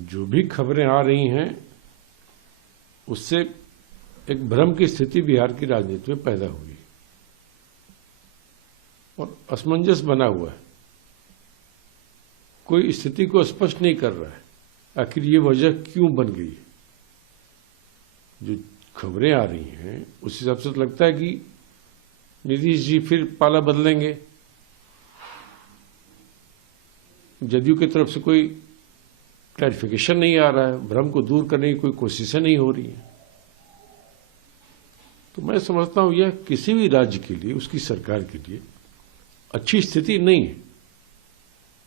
जो भी खबरें आ रही हैं उससे एक भ्रम की स्थिति बिहार की राजनीति में पैदा हुई और असमंजस बना हुआ है। कोई स्थिति को स्पष्ट नहीं कर रहा है आखिर ये वजह क्यों बन गई है। जो खबरें आ रही हैं उस हिसाब से तो लगता है कि नीतीश जी फिर पाला बदलेंगे। जदयू की तरफ से कोई क्लैरिफिकेशन नहीं आ रहा है, भ्रम को दूर करने की कोई कोशिशें नहीं हो रही हैं। तो मैं समझता हूं यह किसी भी राज्य के लिए, उसकी सरकार के लिए अच्छी स्थिति नहीं है।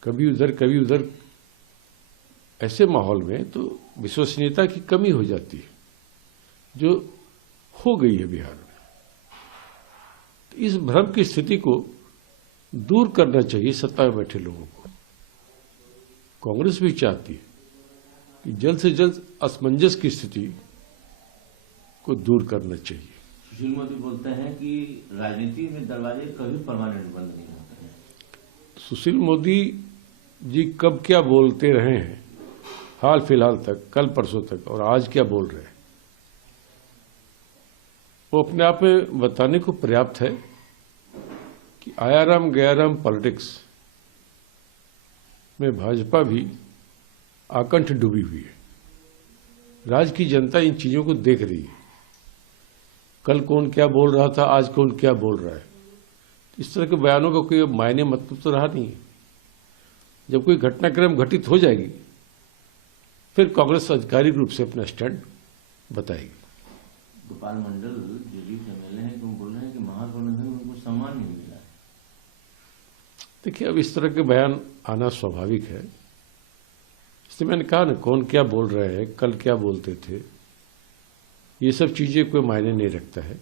कभी उधर ऐसे माहौल में तो विश्वसनीयता की कमी हो जाती है, जो हो गई है बिहार में। तो इस भ्रम की स्थिति को दूर करना चाहिए सत्ता में बैठे लोगों को। कांग्रेस भी चाहती है कि जल्द से जल्द असमंजस की स्थिति को दूर करना चाहिए। सुशील मोदी बोलते हैं कि राजनीति में दरवाजे कभी परमानेंट बंद नहीं होते हैं। सुशील मोदी जी कब क्या बोलते रहे हैं हाल फिलहाल तक, कल परसों तक, और आज क्या बोल रहे हैं, वो अपने आप में बताने को पर्याप्त है कि आयाराम गयाराम पॉलिटिक्स में भाजपा भी आकंठ डूबी हुई है। राज्य की जनता इन चीजों को देख रही है। कल कौन क्या बोल रहा था, आज कौन क्या बोल रहा है। इस तरह के बयानों का कोई मायने मतलब तो रहा नहीं है। जब कोई घटनाक्रम घटित हो जाएगी फिर कांग्रेस आधिकारिक रूप से अपना स्टैंड बताएगी। गोपाल मंडल जदयू के एमएलए हैं, तुम बोल रहे हैं कि महागठबंधन में उनको सम्मान नहीं मिला है। देखिए, अब इस तरह के बयान आना स्वाभाविक है। इसलिए मैंने कहा ना, कौन क्या बोल रहे हैं, कल क्या बोलते थे, ये सब चीजें कोई मायने नहीं रखता है।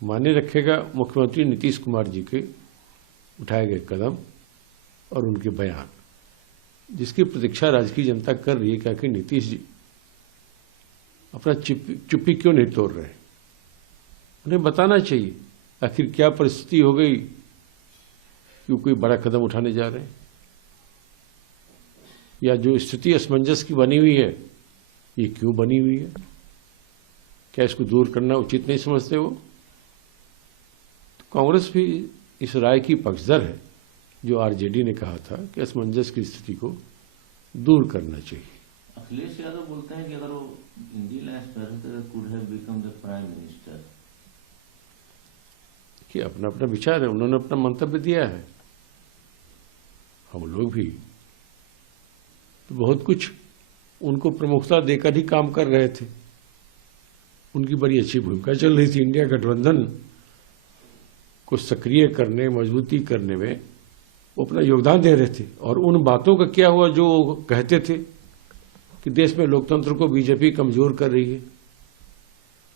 मायने रखेगा मुख्यमंत्री नीतीश कुमार जी के उठाए गए कदम और उनके बयान, जिसकी प्रतीक्षा राज्य की जनता कर रही है कि आखिर नीतीश जी अपना चुप्पी क्यों नहीं तोड़ रहे। उन्हें बताना चाहिए आखिर क्या परिस्थिति हो गई कि कोई बड़ा कदम उठाने जा रहे हैं, या जो स्थिति असमंजस की बनी हुई है ये क्यों बनी हुई है, क्या इसको दूर करना उचित नहीं समझते वो। तो कांग्रेस भी इस राय की पक्षधर है जो आरजेडी ने कहा था कि असमंजस की स्थिति को दूर करना चाहिए। अखिलेश यादव बोलते हैं कि अगर वो इंडी लास्ट could have become the prime minister. कि अपना अपना विचार है, उन्होंने अपना मंतव्य दिया है। हम लोग भी तो बहुत कुछ उनको प्रमुखता देकर ही काम कर रहे थे। उनकी बड़ी अच्छी भूमिका चल रही थी। इंडिया गठबंधन को सक्रिय करने, मजबूती करने में वो अपना योगदान दे रहे थे। और उन बातों का क्या हुआ जो कहते थे कि देश में लोकतंत्र को बीजेपी कमजोर कर रही है।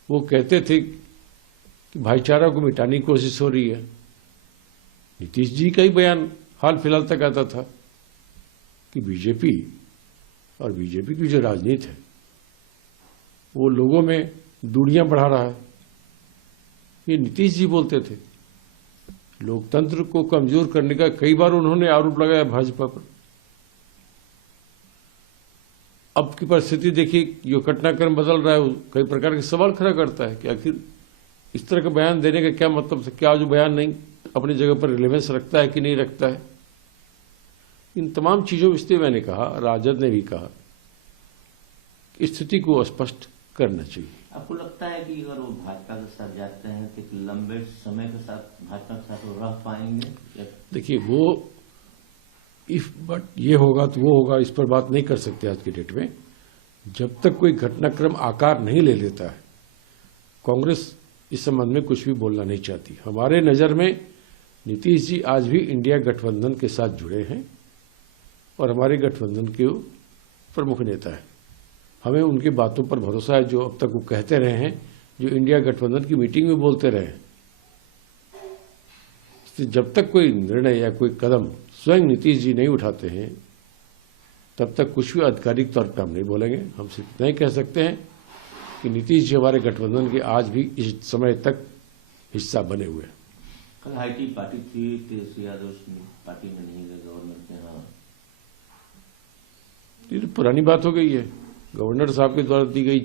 वो कहते थे कि भाईचारा को मिटाने की कोशिश हो रही है। नीतीश जी का ही बयान हाल फिलहाल तक आता था कि बीजेपी और बीजेपी की जो राजनीति है वो लोगों में दूरियां बढ़ा रहा है। ये नीतीश जी बोलते थे। लोकतंत्र को कमजोर करने का कई बार उन्होंने आरोप लगाया भाजपा पर। अब की परिस्थिति देखिए, जो घटनाक्रम बदल रहा है, कई प्रकार के सवाल खड़ा करता है कि आखिर इस तरह का बयान देने का क्या मतलब है। क्या जो बयान नहीं अपनी जगह पर रिलेवेंस रखता है कि नहीं रखता है। इन तमाम चीजों इसलिए मैंने कहा, राजद ने भी कहा, स्थिति को स्पष्ट करना चाहिए। आपको लगता है कि अगर वो भाजपा के साथ जाते हैं तो एक लंबे समय के साथ भाजपा के साथ वो रह पाएंगे? देखिए, वो इफ बट ये होगा तो वो होगा, इस पर बात नहीं कर सकते आज की डेट में। जब तक कोई घटनाक्रम आकार नहीं ले लेता है, कांग्रेस इस संबंध में कुछ भी बोलना नहीं चाहती। हमारे नजर में नीतीश जी आज भी इंडिया गठबंधन के साथ जुड़े हैं और हमारे गठबंधन के प्रमुख नेता हैं। हमें उनकी बातों पर भरोसा है जो अब तक वो कहते रहे हैं, जो इंडिया गठबंधन की मीटिंग में बोलते रहे हैं। जब तक कोई निर्णय या कोई कदम स्वयं नीतीश जी नहीं उठाते हैं तब तक कुछ भी आधिकारिक तौर पर हम नहीं बोलेंगे। हम सिर्फ इतना ही कह सकते हैं कि नीतीश जी हमारे गठबंधन के आज भी इस समय तक हिस्सा बने हुए हैं। कल हाईटी पार्टी थी, तेजस्वी यादव पार्टी में नहीं गए, गवर्नर के यहाँ। ये तो पुरानी बात हो गई है। गवर्नर साहब के द्वारा दी गई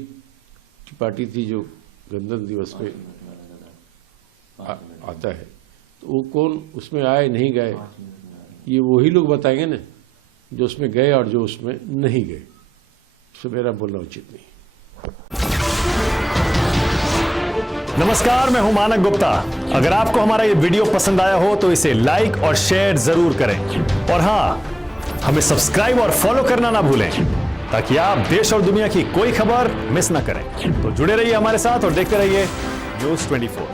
पार्टी थी जो गणतंत्र दिवस पे आता है, तो वो कौन उसमें आए नहीं गए, ये वही लोग बताएंगे ना जो उसमें गए और जो उसमें नहीं गए। उससे मेरा बोलना उचित नहीं। नमस्कार, मैं हूं मानक गुप्ता। अगर आपको हमारा ये वीडियो पसंद आया हो तो इसे लाइक और शेयर जरूर करें, और हां, हमें सब्सक्राइब और फॉलो करना ना भूलें ताकि आप देश और दुनिया की कोई खबर मिस ना करें। तो जुड़े रहिए हमारे साथ और देखते रहिए News 24।